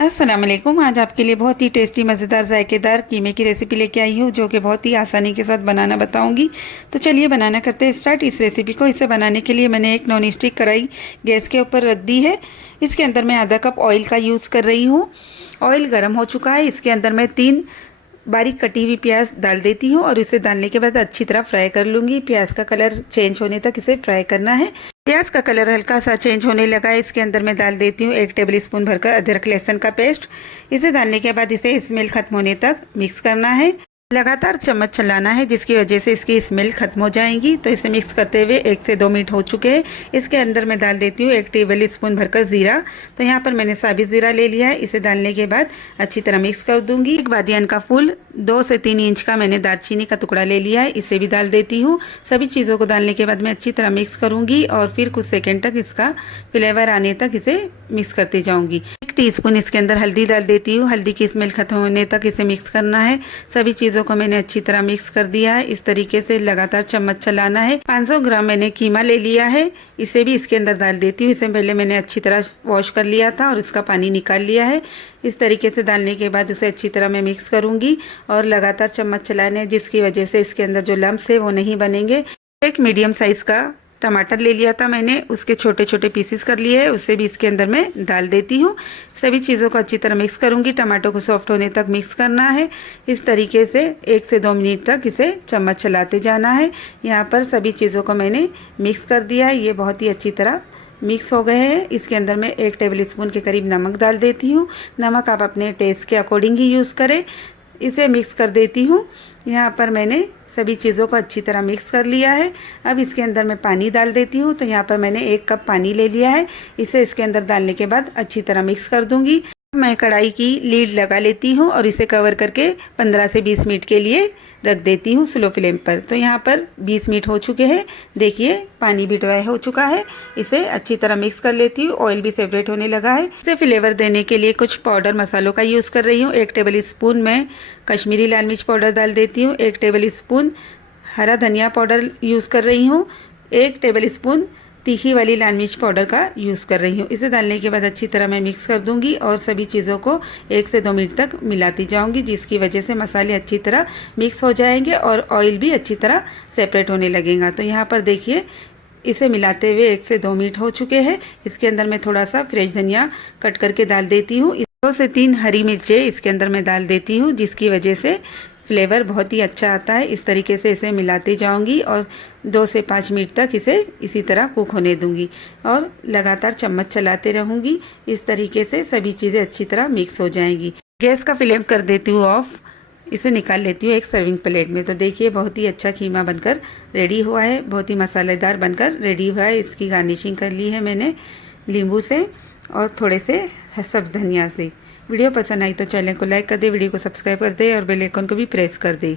अस्सलाम वालेकुम। आज आपके लिए बहुत ही टेस्टी मज़ेदार जायकेदार कीमे की रेसिपी लेके आई हूँ, जो कि बहुत ही आसानी के साथ बनाना बताऊंगी। तो चलिए बनाना करते हैं स्टार्ट इस रेसिपी को। इसे बनाने के लिए मैंने एक नॉन स्टिक कढ़ाई गैस के ऊपर रख दी है। इसके अंदर मैं आधा कप ऑयल का यूज़ कर रही हूँ। ऑयल गर्म हो चुका है। इसके अंदर मैं 3 बारीक कटी हुई प्याज डाल देती हूँ और इसे डालने के बाद अच्छी तरह फ्राई कर लूँगी। प्याज का कलर चेंज होने तक इसे फ्राई करना है। प्याज का कलर हल्का सा चेंज होने लगा है। इसके अंदर मैं डाल देती हूँ 1 टेबल स्पून भरकर अदरक लहसुन का पेस्ट। इसे डालने के बाद इसे स्मेल खत्म होने तक मिक्स करना है। लगातार चम्मच चलाना है, जिसकी वजह से इसकी स्मेल खत्म हो जाएगी। तो इसे मिक्स करते हुए 1 से 2 मिनट हो चुके हैं। इसके अंदर मैं डाल देती हूँ 1 टेबल स्पून भरकर ज़ीरा। तो यहाँ पर मैंने साबित ज़ीरा ले लिया है। इसे डालने के बाद अच्छी तरह मिक्स कर दूंगी। एक बादियान का फूल 2 से 3 इंच का मैंने दालचीनी का टुकड़ा ले लिया है, इसे भी डाल देती हूँ। सभी चीज़ों को डालने के बाद मैं अच्छी तरह मिक्स करूँगी और फिर कुछ सेकेंड तक इसका फ्लेवर आने तक इसे मिक्स करती जाऊँगी। 1 टीस्पून इसके अंदर हल्दी डाल देती हूँ। हल्दी की स्मेल खत्म होने तक इसे मिक्स करना है। सभी चीज़ों को मैंने अच्छी तरह मिक्स कर दिया है। इस तरीके से लगातार चम्मच चलाना है। 500 ग्राम मैंने कीमा ले लिया है, इसे भी इसके अंदर डाल देती हूँ। इसे पहले मैंने अच्छी तरह वॉश कर लिया था और इसका पानी निकाल लिया है। इस तरीके से डालने के बाद उसे अच्छी तरह मैं मिक्स करूँगी और लगातार चम्मच चलाना है, जिसकी वजह से इसके अंदर जो लम्स है वो नहीं बनेंगे। एक मीडियम साइज़ का टमाटर ले लिया था मैंने, उसके छोटे छोटे पीसेस कर लिए हैं, उसे भी इसके अंदर मैं डाल देती हूँ। सभी चीज़ों को अच्छी तरह मिक्स करूँगी। टमाटर को सॉफ्ट होने तक मिक्स करना है। इस तरीके से 1 से 2 मिनट तक इसे चम्मच चलाते जाना है। यहाँ पर सभी चीज़ों को मैंने मिक्स कर दिया है। ये बहुत ही अच्छी तरह मिक्स हो गए हैं। इसके अंदर मैं 1 टेबल स्पून के करीब नमक डाल देती हूँ। नमक आप अपने टेस्ट के अकॉर्डिंग ही यूज़ करें। इसे मिक्स कर देती हूँ। यहाँ पर मैंने सभी चीज़ों को अच्छी तरह मिक्स कर लिया है। अब इसके अंदर मैं पानी डाल देती हूँ। तो यहाँ पर मैंने 1 कप पानी ले लिया है। इसे इसके अंदर डालने के बाद अच्छी तरह मिक्स कर दूँगी। मैं कढ़ाई की लीड लगा लेती हूँ और इसे कवर करके 15 से 20 मिनट के लिए रख देती हूँ स्लो फ्लेम पर। तो यहाँ पर 20 मिनट हो चुके हैं। देखिए पानी भी ड्राई हो चुका है। इसे अच्छी तरह मिक्स कर लेती हूँ। ऑयल भी सेपरेट होने लगा है। इसे फ्लेवर देने के लिए कुछ पाउडर मसालों का यूज़ कर रही हूँ। 1 टेबल स्पून मैं कश्मीरी लाल मिर्च पाउडर डाल देती हूँ। 1 टेबल स्पून हरा धनिया पाउडर यूज़ कर रही हूँ। 1 टेबल स्पून तीखी वाली लाल मिर्च पाउडर का यूज़ कर रही हूँ। इसे डालने के बाद अच्छी तरह मैं मिक्स कर दूंगी और सभी चीज़ों को 1 से 2 मिनट तक मिलाती जाऊंगी, जिसकी वजह से मसाले अच्छी तरह मिक्स हो जाएंगे और ऑयल भी अच्छी तरह सेपरेट होने लगेगा। तो यहाँ पर देखिए इसे मिलाते हुए 1 से 2 मिनट हो चुके हैं। इसके अंदर मैं थोड़ा सा फ्रेश धनिया कट करके डाल देती हूँ। 2 से 3 हरी मिर्चें इसके अंदर मैं डाल देती हूँ, जिसकी वजह से फ्लेवर बहुत ही अच्छा आता है। इस तरीके से इसे मिलाती जाऊंगी और 2 से 5 मिनट तक इसे इसी तरह कुक होने दूंगी और लगातार चम्मच चलाते रहूंगी। इस तरीके से सभी चीज़ें अच्छी तरह मिक्स हो जाएंगी। गैस का फ्लेम कर देती हूँ ऑफ। इसे निकाल लेती हूँ एक सर्विंग प्लेट में। तो देखिए बहुत ही अच्छा कीमा बनकर रेडी हुआ है। बहुत ही मसालेदार बनकर रेडी हुआ है। इसकी गार्निशिंग कर ली है मैंने नींबू से और थोड़े से सब्ज़ धनिया से। वीडियो पसंद आई तो चैनल को लाइक कर दे, वीडियो को सब्सक्राइब कर दे और बेल आइकन को भी प्रेस कर दे।